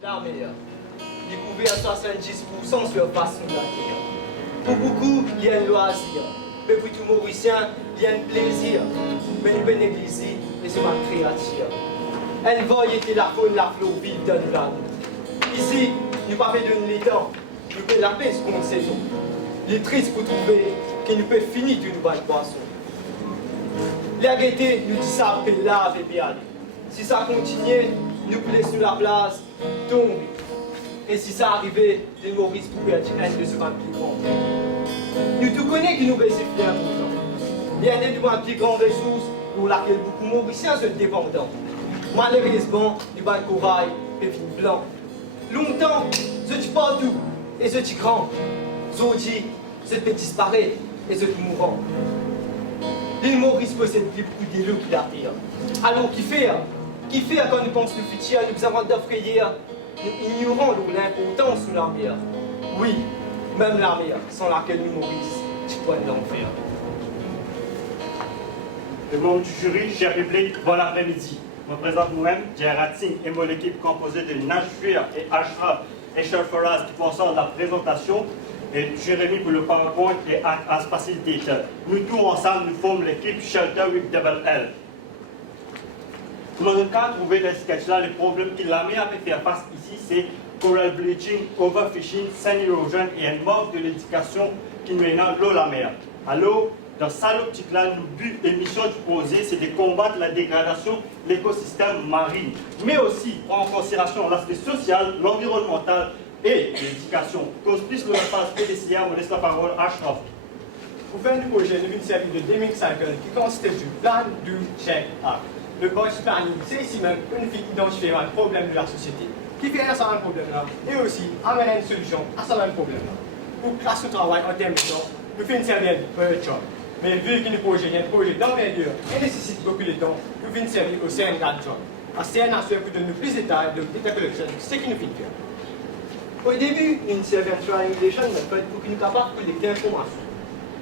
L'armée, il est couvert à 70% sur la façon de la terre. Pour beaucoup, il y a un loisir. Mais pour tout Mauricien, il y a un plaisir. Mais il peut négliger et se manque créature. Elle va y être la faune, la flore vive dans le lac. Ici, nous ne pas fait de l'étang. Nous faisons la paix seconde saison. Il est triste pour trouver qu'il nous peut finir d'une nouvelle poisson. La gaieté nous dit ça, que lave et bien. Si ça continue, nous plaît sur la place, tombe. Et si ça arrivait, l'île Maurice pouvait être un de ce plus grand. Nous tout connaissons que nous baissons bien pourtant. Il y a une plus grande ressource pour laquelle beaucoup de Mauriciens sont dépendants. Malheureusement, du bas de corail est vin blanc. Longtemps, je dis partout et je dis grand. Je dis, je peux disparaître et je suis mourant. L'île Maurice possède plus de l'eau qu'il attire. Alors, qui fait quand nous pensons au futur, nous avons d'offrir, nous ignorons l'importance de l'armée. Oui, même l'armée, sans laquelle nous Maurice, tu pourrais l'enfer. Le membre du jury, cher public, bon après-midi. Je me présente moi-même, Gérard Ting et mon équipe composée de Nashville et Ashraf et Sherfaraz qui concerne la présentation et Jérémy pour le PowerPoint et as facilitator. Nous tous ensemble, nous formons l'équipe Shelter with Double L. Dans le cas de trouver les sketchs-là, les problèmes que l'armée a pu faire face ici, c'est coral bleaching, overfishing, sand erosion et un manque de l'éducation qui mène l'eau à la mer. Alors, dans cette optique-là, le but et mission du projet, c'est de combattre la dégradation de l'écosystème marin, mais aussi prendre en considération l'aspect social, l'environnemental et l'éducation. Cause plus que la phase PDCA, on laisse la parole à Ashraf. Pour faire du projet, nous avons servi de Deming Cycle qui consiste du plan du check-up. Le box planning, c'est ici même une fille identifier un problème de la société, qui fait un certain problème-là, et aussi amener une solution à ce même problème-là. Pour classe de travail en termes de temps, nous faisons une serviette pour le job. Mais vu que le projet est un projet d'envergure et nécessite beaucoup de temps, nous faisons servir au CN4 job. À CN4 pour donner plus de détails de data collection, ce qui nous fait faire. Au début, une serveur triangulation est faite pour que nous soyons capables de collecter l'information.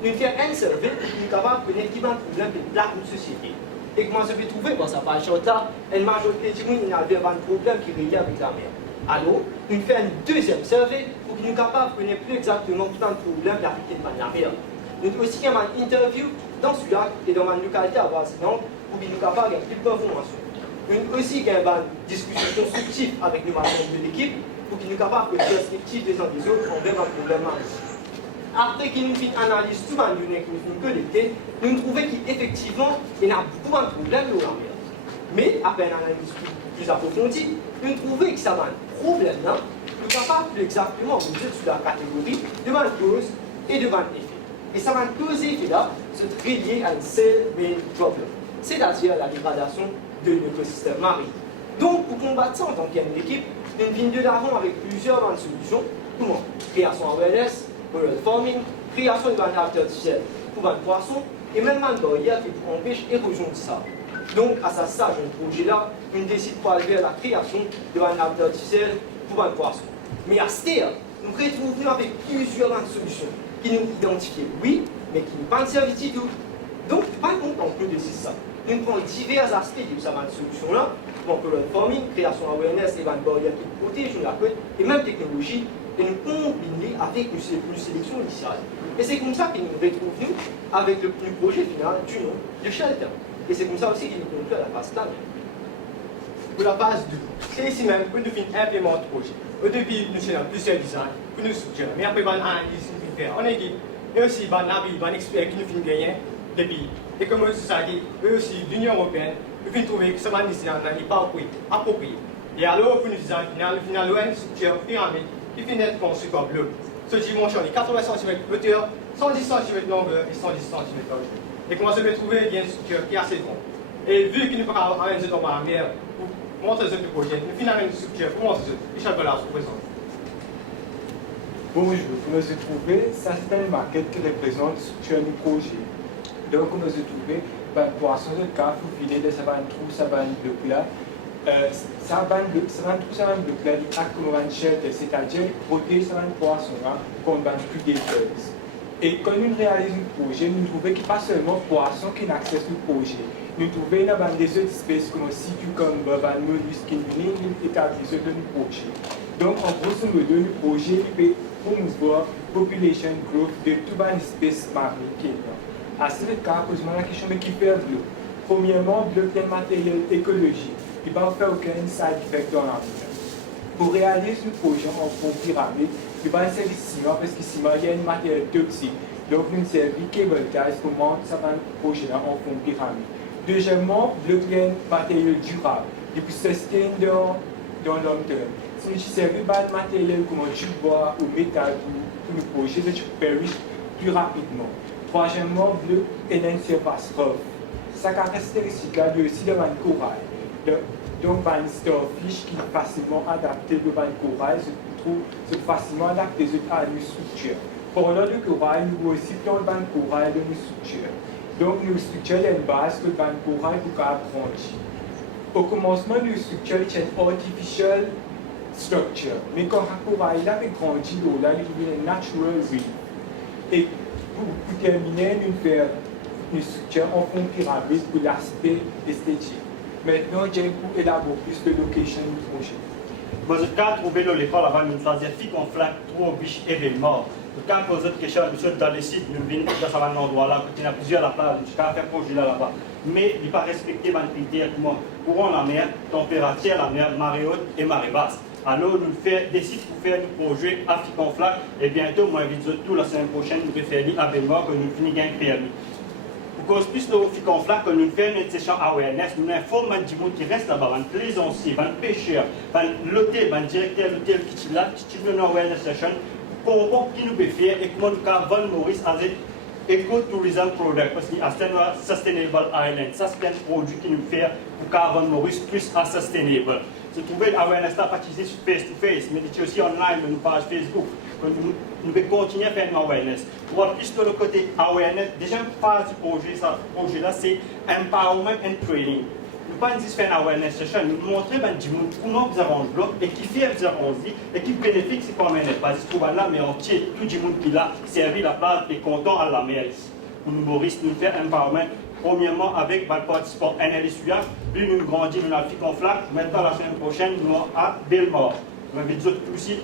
Nous faisons un serveur pour que nous soyons capables de connaître qui va problème de la société. Et comment je vais trouver dans sa page là, une majorité de gens qui ont un problème qui est lié avec la mer. Alors, nous faisons un deuxième survey pour que nous soyons capables de connaître plus exactement tout un problème d'appliquer de la mer. Nous avons aussi une interview dans ce lac et dans une localité avoisinante pour que nous soyons capables de plus d'informations. Nous avons aussi une discussion constructive avec nos membres de l'équipe pour que nous soyons capables de perspective des uns des autres envers un problème marin. Après que nous faisons analyse tout le données que nous avons collectées, nous trouvons qu'effectivement, il y a beaucoup de problèmes dans la mer. Mais après une analyse plus approfondie, nous trouvons que ça va un problème là, nous sommes capables exactement de dire sur la catégorie de une cause et de un effet. Et ça va un cause et effet là, c'est relié à une seule main problem, c'est-à-dire la dégradation de l'écosystème marin. Donc, pour combattre ça en tant qu'équipe, nous venons de l'avant avec plusieurs solutions. Comment? Création awareness, coral farming, création de bandes artificielles pour un poisson et même un barrière qui empêche l'érosion de sable. Donc, à ce stage du projet-là, on décide de aller vers la création de bandes artificielles pour un poisson. Mais à ce terme, nous retrouvons avec plusieurs solutions qui nous identifient, oui, mais qui ne pas servi du tout. Donc, pas content que nous décidons ça. Nous prenons divers aspects de cette solution-là, comme coral farming, création awareness et bandes barrières qui protègent la côte et même technologie. Et nous combiner avec une sélection initiale. Et c'est comme ça que nous nous retrouvons avec le projet final du nom de Shelter. Et c'est comme ça aussi que nous concluons à la phase là. Pour la phase 2, c'est ici même que nous finissons implémenter le projet. Au début, nous faisons plusieurs designs pour nous structurer. Mais après, nous avons analyse nous faire en équipe. Et aussi, nous avons un expert qui nous fait gagner des pays. Et comme société, eux aussi, l'Union européenne, nous finissons trouver que ce design n'est pas approprié. Et alors, pour nous design final, nous avons une structure pyramide qui finit d'être construit comme bleu. Ce dimension est 80 cm de hauteur, 110 cm de longueur et 110 cm de largeur. Et comment se fait trouver il y a une structure qui est assez grande. Et vu que nous pouvons avoir un dans la mer pour montrer ce projet, nous finissons une structure pour montrer ce Michel Ballard se présente. Bonjour, vous nous trouvez, ça c'est une maquette qui représente la structure du projet. Donc, vous nous trouvez, poisson de caf, vous venez de savoir un trou, ça va un bloc là. Ça va un bloc là, il a comme un shelter, c'est-à-dire protéger un poisson contre un predators. Et quand nous réalisons le projet, nous trouvons que pas seulement poisson qui accède au projet, nous trouvons des autres espèces comme aussi cucumber, mollusques qui viennent établir dans nos projets. Donc, en grosso modo, le projet peut promouvoir la population growth de toutes les espèces marines qui sont là. À ce cas, posons la question de qui fait de l'eau. Premièrement, l'eau est un matériel écologique. Il ne va faire aucun side effect dans l'avenir. Pour réaliser ce projet en fond pyramide, il va servir ciment parce que ciment il y a un matériel toxique. Donc, nous servons cable ties pour monter ce projet en fond pyramide. Deuxièmement, l'eau est un matériel durable. Il peut se sustain dans le long terme. Si nous servons un matériel comme du bois ou métal pour le projet, ça périt plus rapidement. Troisièmement, l'eau est une surface rough. Sa caractéristique là, il y a aussi de la corail. Donc, un starfish qui est facilement adapté de la corail, se trouve facilement adapté à une structure. Parlant de corail, nous aussi dans le corail de nos structures. Donc, nos structures ont une base que le corail pour grandir. Au commencement, nos structures sont une artificial structure. Mais quand le corail a grandi, il y a une natural reef. Et pour terminer, nous faisons une structure en fond pyramide pour l'aspect esthétique. Maintenant, j'ai pour élaborer plus de location du projet. Dans le cas trouvé dans l'école avant, nous choisissons fi qu'on flaque trop biche événement. Le cas pose autre question, nous sommes dans les sites, nous venons dans un endroit là, il y a plusieurs à la place, nous avons fait un projet là-bas. Mais il ne pas respecter les critères comme courant la mer, température la mer, marée haute et marée basse. Alors nous décidons pour faire un projet à Ficonflac et bientôt, moi, tout la semaine prochaine, nous allons faire l'événement que nous finissons un permis. Pour qu'on puisse nous Ficonflac, que nous faisons une session awareness, nous informons du monde qui reste là-bas, les plaisanciers, les pêcheurs, l'hôtel, le directeur de l'hôtel qui est là, qui est une awareness session, pour voir qui nous peut faire et comment nous pouvons vendre Maurice as an eco-tourism product, parce qu'il y a un sustainable island. Ça, c'est un produit qui nous fait pour vendre Maurice plus à sustainable. Se trouver l'awareness là, pas utiliser sur face-to-face, mais aussi online, une page Facebook. Nous devons continuer à faire une awareness. Pour plus de le côté awareness, déjà une phase du projet là, c'est empowerment and training. Nous ne pas juste faire une awareness session, nous montrer comment vous arrangez le bloc et qui fait vous arrangez et qui bénéficie c'est quand même pas juste pour là, mais entier, tout le monde qui l'a servi la place et content à la mer. Pour nous, Maurice, nous faire empowerment. Premièrement, avec le participant NLSUA, puis nous grandissons, nous avons fait en flac. Maintenant, la semaine prochaine, nous sommes à Belmore. Nous avons aussi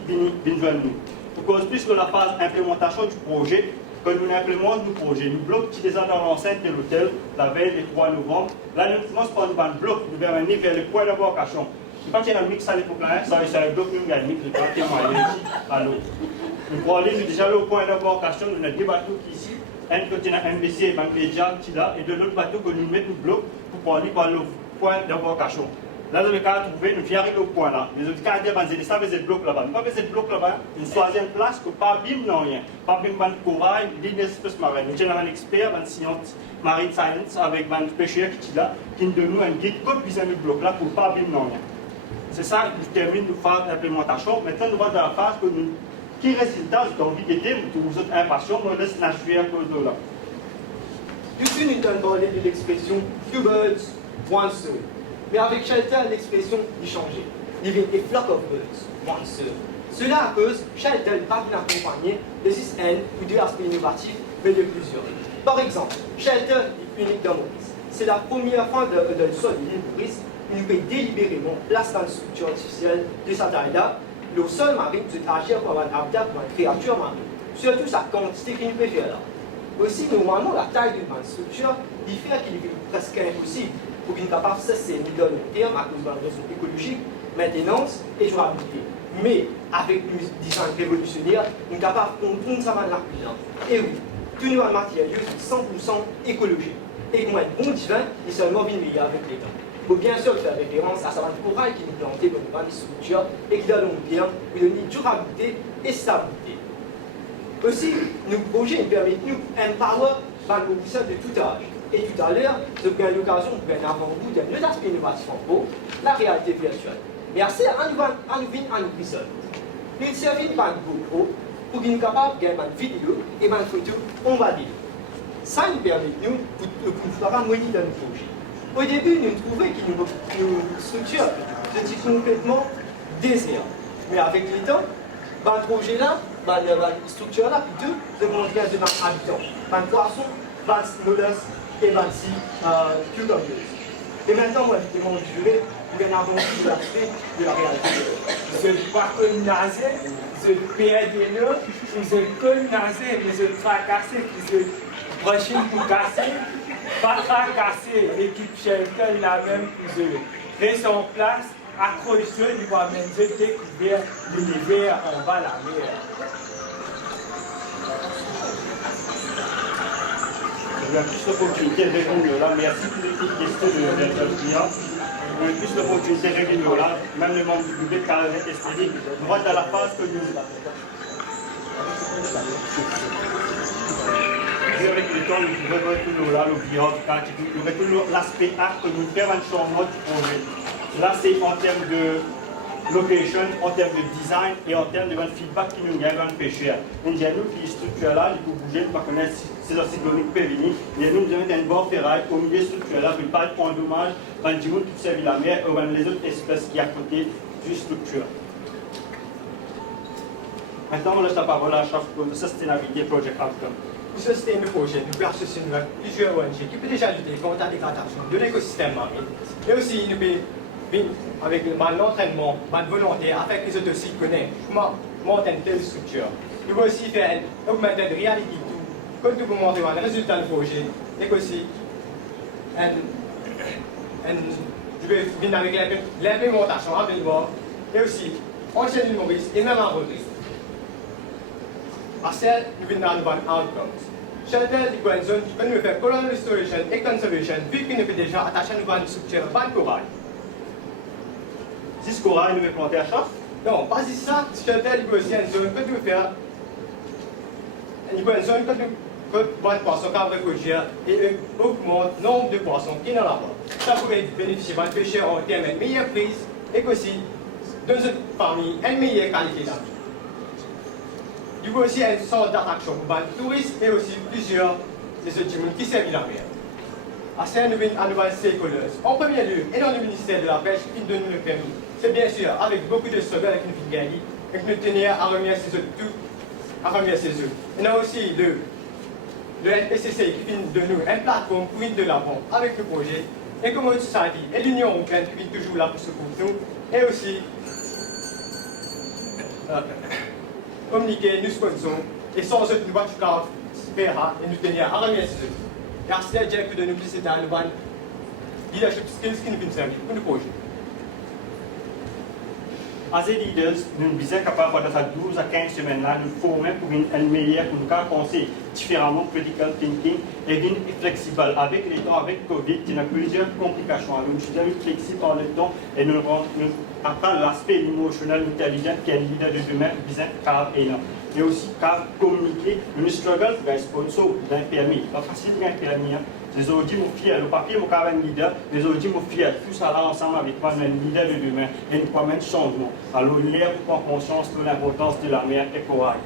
besoin de nous. Pour cause plus de la phase d'implémentation du projet, que nous implémentons le projet, nous bloquons déjà dans l'enceinte de l'hôtel la veille du 3 novembre. Là, nous commençons par un bloc, nous allons venir vers le point d'embarcation. Je ne sais pas si on a un mix à l'époque là, ça c'est un bloc, nous avons un mix de quartier moyen à l'eau. Nous pour aller déjà au point d'embarcation, nous avons deux bateaux ici. Un côté a MBC et Banque qui là, et de l'autre bateau que nous mettons le bloc pour aller par le point d'embarcation. Là, dans le cas trouvé, nous arrivons au point là. Les autres cas disent que ça faisait le bloc là-bas. Nous pas faisait le bloc là-bas, une troisième place que pas bim non rien. Pas bim ban corail, l'espèce marine. Nous avons un expert en science, marine science avec un pêcheur qui là, qui nous donne un guide comme besoin le bloc là pour pas bim non rien. C'est ça que nous terminons de faire l'implémentation. Maintenant, nous allons dans la phase que nous. Qui résultat de envie d'aider, vous êtes impatient, mais laisse naviguer à cause de là. Depuis, nous avons parlé de l'expression few birds, one stone. Mais avec Shelter, l'expression est changée. Il y a a flock of birds, one stone. Cela à cause, Shelter n'est pas bien accompagné de 6 N ou deux aspects innovatifs, mais de plusieurs. Par exemple, Shelter est unique dans Maurice. C'est la première fois de l'histoire de l'île Maurice où nous pouvons délibérément placer dans une structure artificielle de cette taille-là. Le sol marine peut agir comme un habitat pour une créature marine, surtout sa quantité qu'il peut faire là. Aussi, normalement, la taille d'une structure diffère qu'il est presque impossible pour qu'il ne capable de cesser dans le long terme à cause de raison écologique, maintenance et durabilité. Mais avec le design révolutionnaire, nous sommes capables de comprendre ça là. Et oui, tout nous en matériaux sont 100% écologique. Et moi, bon divin, il seulement vient meilleur avec les temps. Il faut bien sûr faire référence à sa corail qui nous plantait dans les structures et qui donne long terme, qui donne durabilité et stabilité. Aussi, nos projets permettent de nous empower par le professeur de tout âge. Et tout à l'heure, je prends l'occasion de faire un avant-goût d'un autre aspect innovatif en haut, la réalité virtuelle. Merci à nous épisode. Nous servons par GoPro pour qu'il nous capable de faire une vidéo et une photo en bas. Ça nous permet de nous faire un moniteur dans nos projets. Au début, nous trouvions qu'une structure était complètement déserte. Mais avec le temps, le projet-là, la structure-là, plutôt, de montrer à des habitants. Les poissons, les mollusques, et 26 cucumbers. Et maintenant, moi, je demande du juré pour un avancée de l'aspect de la réalité. Je ne crois que naser, je perds des noms, je que naser, mais je fracassé, je prochaine pour casser, pas fracasser, l'équipe Shelton la même pour eux. Reste en place, accroche-toi, il va même découvrir l'univers en bas la mer. Il y a plus d'opportunités de répondre là. Merci pour les questions de directeur client. Il y a plus d'opportunités de répondre là. Même le membre du public, car est estimé. Droit dans la phase que nous. Avec le temps, nous pouvons voir toujours là, le bilan, nous mettons toujours l'aspect art que nous faisons en mode projet. Là, c'est en termes de location, en termes de design et en termes de feedback qui nous gagne un pêcheur. Nous avons qui structure là, il faut bouger, pour connaître ces cycloniques péviniques. Et nous avons un bon ferraille au milieu de structure là, pour ne pas être en dommage, quand nous avons tout servi la mer et les autres espèces qui sont à côté du structure. Maintenant, on laisse la parole à Chef pour Sustainability Project Outcome. Pour sustain le projet, nous pouvons associer plusieurs ONG qui peuvent déjà lutter contre la dégradation de l'écosystème marin. Et aussi, nous pouvons, avec l'entraînement, la volonté, afin que les autres aussi connaissent comment monter une telle structure. Nous pouvons aussi faire une augmented reality tout, comme nous pouvons montrer le résultat du projet, et aussi, je vais venir avec l'implémentation à venir, et aussi, enchaîner le Maurice et même en reprise. À ça, nous venons dans outcomes. Shelter de Gwenson, qui peut nous faire coral restoration et conservation, vu qu'il nous peut déjà attacher à une structure de corail. 6 corail, nous planter à chaque? Non, pas si ça, Shelter de Gwenson peut nous faire une zone que nous pouvons poisson comme réfugiés et augmente le nombre de poissons qui sont là-bas. Ça pourrait bénéficier de pêcheurs en termes de meilleure prise et aussi, dans une famille, une meilleure qualité d'habit. Il y a aussi une sorte d'attraction pour les touristes et aussi plusieurs des autres qui servent la mer. À ça, nous venons à nous stakeholders. En premier lieu, et dans le ministère de la Pêche qui donne nous le permis. C'est bien sûr avec beaucoup de struggles avec une fille gagnée et que nous tenions à remercier ces autres, à remercier eux. Et nous aussi le NPCC qui vient de nous une plateforme pour venir de l'avant avec le projet. Et comme Society et l'Union européenne qui vient toujours là pour secourir nous. Et aussi communiquer, nous sponsors, et sans eux, nous allons faire et nous tenir à remercier eux. Car c'est-à-dire que de nous placer dans le leadership skills qui nous viennent servir pour le projet. As leaders, nous sommes capables de faire 12 à 15 semaines là, nous former pour une meilleure, pour nous penser différemment, critical thinking, et bien flexible. Avec les temps, avec Covid, il y a plusieurs complications. Nous sommes flexibles en le temps et nous apprendre l'aspect émotionnel, intelligent, qui est le leader de demain, besoin de énorme. Et aussi, communiquer, nous struggle pour un sponsor d'un permis. Pas facile d'un permis. Les autres disent, mon fier, le papier, mon carré leader, les autres disent, mon fier, tout ça là ensemble avec moi, le leader de demain, et nous pouvons mettre changement. Alors, hier, pour prendre conscience de l'importance de la mer et corail.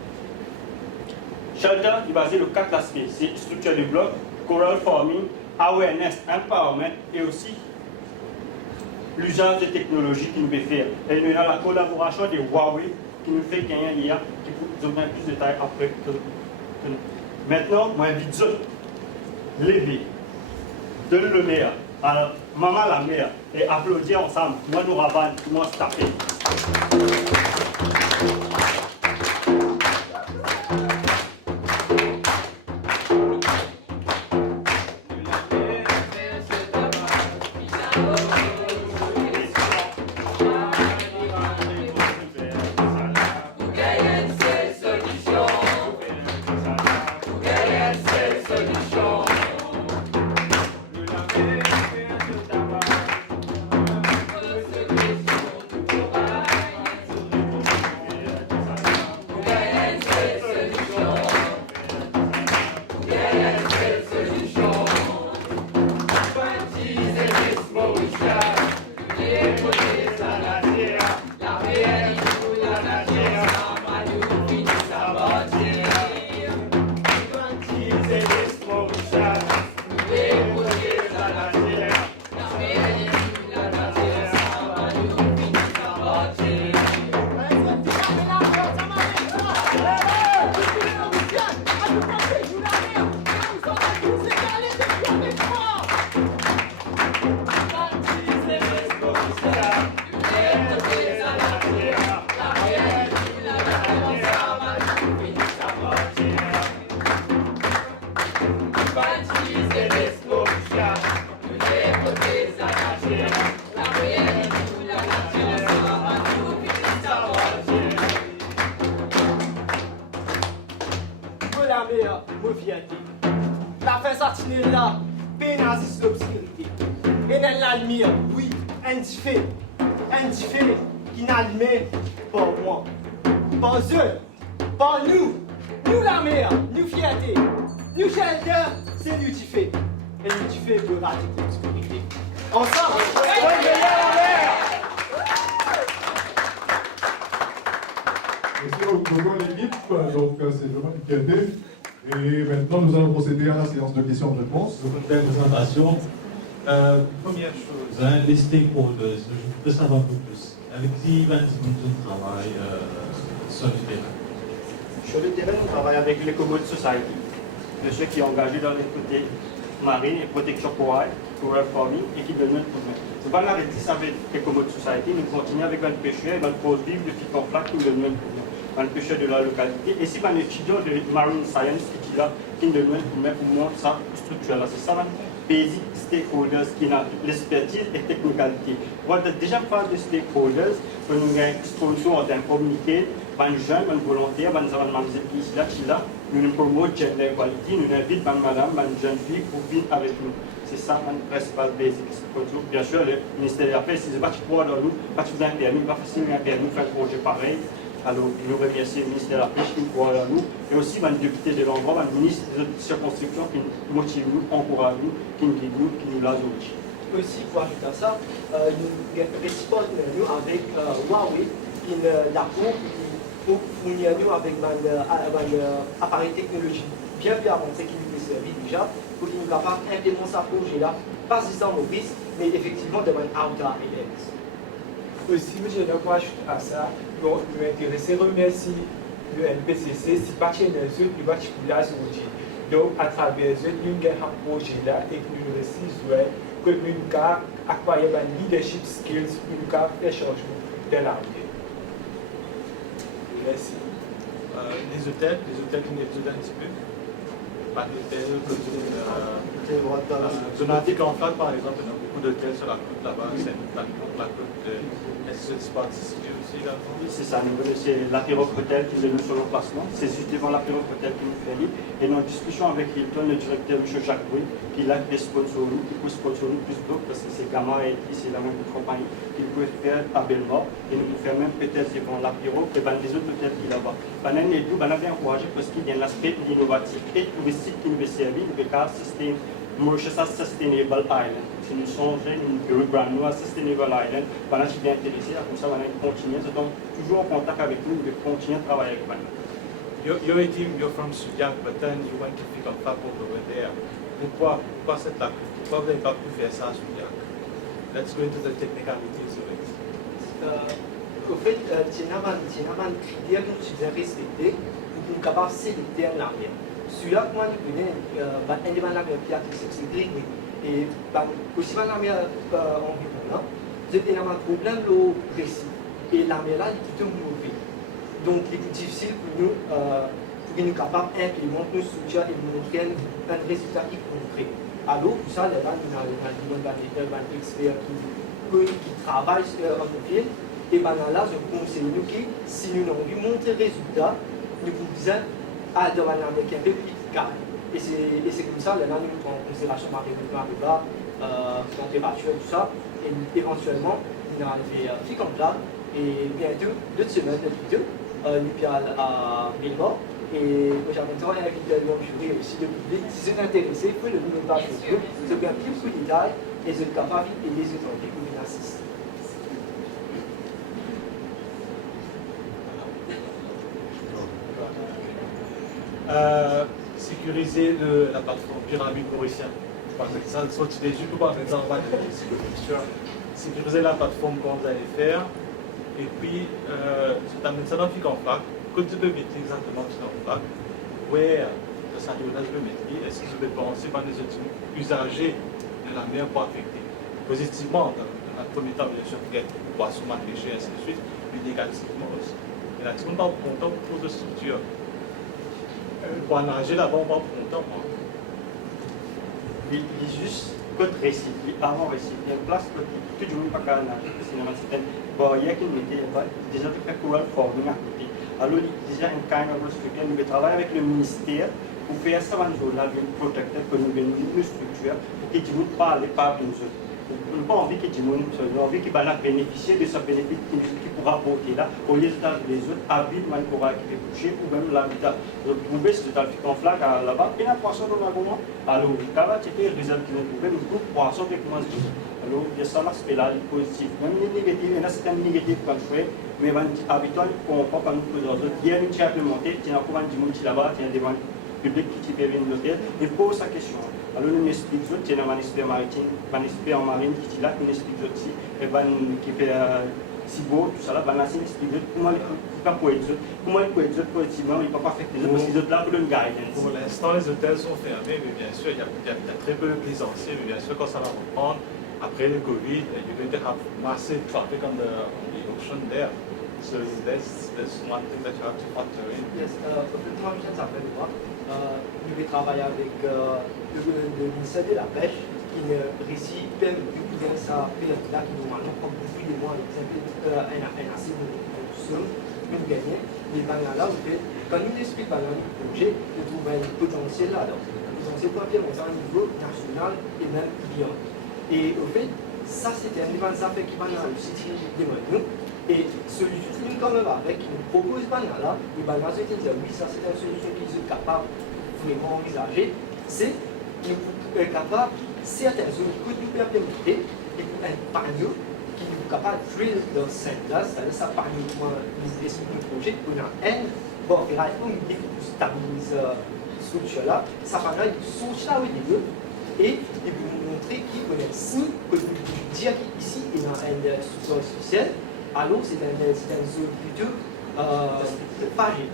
Shelter est basé sur 4 aspects. C'est structure de bloc, coral farming, awareness, empowerment et aussi l'usage de technologies qui nous fait faire. Et nous avons la collaboration de Huawei qui nous fait gagner hier, qui peut nous donner plus de détails après que nous. Maintenant, moi, j'invite lever, de le mer, à maman la mer, et applaudir ensemble. Moi, nous ravanne, moi, se taper. fierté. La fin sortie là, pénalise l'obscurité. Et dans la lumière, oui, un fait qui n'a allumé par moi. Pas eux, pas nous. Nous la mer, nous fierté. Nous shelter, c'est nous qui fait. Et nous qui fait pour rater l'obscurité. Ensemble, on veille la mer. Merci beaucoup l'équipe, donc c'est vraiment une fierté. Et maintenant nous allons procéder à la séance de questions-réponses. Une belle présentation. Première chose, hein, les stakeholders, je veux savoir un peu plus. Avec qui Van travaille sur le terrain? Sur le terrain, on travaille avec les Commode Society, de ceux qui sont engagés dans les côtés marine et protection corale, coral farming et qui donnent notre coup de main. C'est pas l'arrêter ça avec les Commode Society, nous continuons avec un pêcheur et un pose vivre de Ficonflac qui nous donne notre coup de main. Un pêcheur de la localité et si un étudiant de marine science qui est là, qui nous donne notre coup de main pour montrer sa structure là. C'est ça, basic stakeholders qui ont l'expertise et technicalité. On a déjà parlé de stakeholders, pour nous avons une sponsor d'un communiqué, un jeune, un volontaire, un mademoiselle qui est là, nous promouvons gender equality, nous invitons une madame, une jeune fille pour venir avec nous. C'est ça, un principal basic sponsor. Bien sûr, le ministère de la Paix, si ce n'est pas tu crois dans nous, pas tu veux un permis, pas facile un permis, faire un projet pareil. Alors, nous remercions le ministère de la Pêche qui nous croit en nous, et aussi le député de l'endroit, le ministre de la circonscription qui nous motive, nous, encourage nous, qui nous guide nous, qui nous l'a aussi. Aussi, pour ajouter à ça, nous réciproquons nous avec Huawei, qui l'approuve pour fournir nous avec un appareil technologique bien plus avancé qui nous servi déjà, pour qu'il nous capable d'implémenter ce projet-là, pas seulement au risque, mais effectivement de manière outer areas. Aussi, je ne peux ajouter à ça, donc, je m'intéresse remercie le NPCC, si partenaire eux, il va te aujourd'hui. Donc, à travers eux, nous avons un projet là et que nous réussissons que nous avons acquis un leadership skills pour nous faire changement de l'armée. Merci. Les hôtels qui nous aident un petit peu. Pas d'hôtels, Zonatique en flaque par exemple, on a beaucoup d'hôtels sur la côte là-bas, c'est la côte de SSS participer aussi également. Oui, c'est ça, c'est l'Apéro Hotel qui est nous sur l'emplacement, c'est justement l'Apéro Hotel qui nous fait libre. Et dans une discussion avec Hilton, le directeur M. Jacques Bouy, qui l'a fait sponsor nous, qui peut sponsor nous plus d'autres, parce que c'est Gamma et c'est la même compagnie, qu'il peut faire à Belmort, et nous pouvons faire même peut-être devant l'Apéro, et des autres hôtels qui là-bas. Pendant les deux, on a bien encouragé parce qu'il y a un aspect innovatif et touristique qui nous veut servir, nous veut Sustainable Island. Si nous songeons, nous rebrandons à Sustainable Island, pendant que je suis intéressé, comme ça, on va continuer. Donc, toujours en contact avec nous, de continuer à travailler avec nous. You're from Sudiac, but then you went to pick up Fab over there. Pourquoi cette lacune? Pourquoi vous n'avez pas pu faire ça à Sudiac? Let's go into the technicalities of it. Au fait, il y a un critère que nous devons respecter pour nous capables de sélectionner en arrière. Celui-là, moi, je connais un des malades qui a c'est gris. Et aussi, malade environnement, j'ai un problème le récit. Et l'armée là, il est plutôt mauvais. Donc, il est plus difficile pour nous capables d'implémenter nos soutiens et de montrer un résultat qui est concret. Alors, pour ça, là, il y a un expert qui travaille en profil. Et pendant là, je conseille nous que si nous avons envie de montrer le résultat, nous pouvons à de manière qui est un peu plus calme. Et c'est comme ça, là, nous prenons en considération la température et tout ça. Et éventuellement, nous allons arriver à Fic en plat. Et bientôt, 2 semaines de vidéo, nous allons à Belmort. Et j'ai maintenant invité le jury aussi de public. Si vous êtes intéressé, vous pouvez le nous parler. Vous avez un petit peu de détails et vous êtes capable de les autorités pour venir assister. Sécuriser la plateforme pyramide mauricienne. Parce que ça, sortir des yeux, tout par exemple, sécuriser la plateforme comme vous allez faire. Et puis, c'est un médecin dans en plaque. Que tu peux mettre exactement en plaque. Where le saturage peut mettre. Est-ce que tu peux penser par des usagers de la mer pour affecter positivement, dans le premier temps, bien sûr, qu'il y a des poissons mal léchés, ainsi de suite, mais négativement aussi. Et là, tout le monde est content pour de structure. Pour nager là-bas, on va content. Il est juste côte récit, avant récit. Il y a une place côté, tout le monde pas qu'à nager, parce qu'il y a une certaine barrière qui mettait déjà tout fait courant formé à côté. Alors, il y a déjà une kind of structure. Nous travaillons avec le ministère pour faire ça, on a une protecteur que nous avons une structure qui ne pas aller par une zone. On n'a pas envie que on a envie qu'il va bénéficier de ce bénéfice qui pourra apporter là, au lieu de les autres habitent, man pourra qui est couché, ou même l'habitat. Donc, vous pouvez se faire un flac là-bas, et la poisson dans l'argument. Alors, quand là, c'était le résultat qui nous trouvait, nous pouvons poisson avec moi. Alors, il y a ça l'aspect-là, positif. Même les négatifs, il y en a certains négatifs qu'on fait, mais les habitants ne comprennent pas quand nous faisons autres. Il y a une chaire implémentée, il y a un courant du monde qui là-bas, il y a des ventes publics qui peut venir l'hôtel, il pose sa question. Alors, nous expliquons, il y a un expert maritime, un expert en marine qui est là, qui explique aussi, et qui fait si beau, tout ça là, on explique comment il peut être comment il peut être positivement, il ne peut pas faire des autres, parce qu'ils sont là pour une guidance. Pour l'instant, les hôtels sont fermés, mais bien sûr, il y a très peu de plaisanciers, mais bien sûr, quand ça va reprendre, après le Covid, you're going to have massive traffic on the ocean there. So there's one thing that you have to factor in. Yes, moi je viens de s'appeler moi. Je vais travailler avec le ministère de la Pêche qui réussit bien ça fait là qui normalement comme depuis des mois un assez de somme nous gagner les banques là au fait quand nous expliquons par le projet nous trouvons un potentiel là donc le potentiel pour bien monter au niveau national et même bien et au fait ça c'était un événement ça fait qui va dans le site des nous et celui qui nous quand même avec qui nous propose banques là les banques se disent oui ça c'est une solution qu'ils sont capables vraiment envisager c'est nous capable certaines zones que nous permettre et un panneau qui nous capable de créer dans cette place, c'est-à-dire ça panneau pour le projet, on a un bon, il y a une stabilise structure là, ça panneau il switch là au début et il peut nous montrer qu'il connaît si que nous dire qu'ici il y a une structure artificielle, alors c'est une zone plutôt pagée,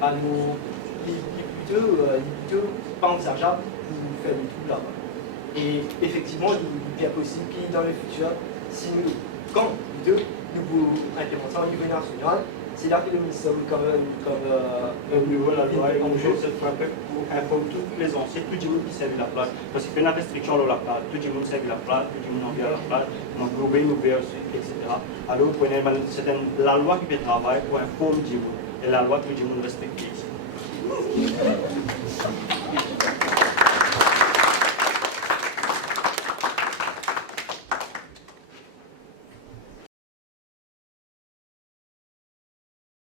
alors il est plutôt pas envisageable pour faire du tout là-bas. Et effectivement, il est bien possible que dans le futur, si nous, quand nous pouvons implémenter au niveau national, c'est là que le ministère comme au niveau de la loi, on joue cette fois pour informer tous les anciens, tout le monde qui servent la place. Parce qu'il y a une restriction sur la place, tout le monde serve la place, tout le monde en vient la place, on peut ouvrir, etc. Alors, c'est la loi qui fait travailler pour informer du monde, et la loi que tout le monde respecte ici.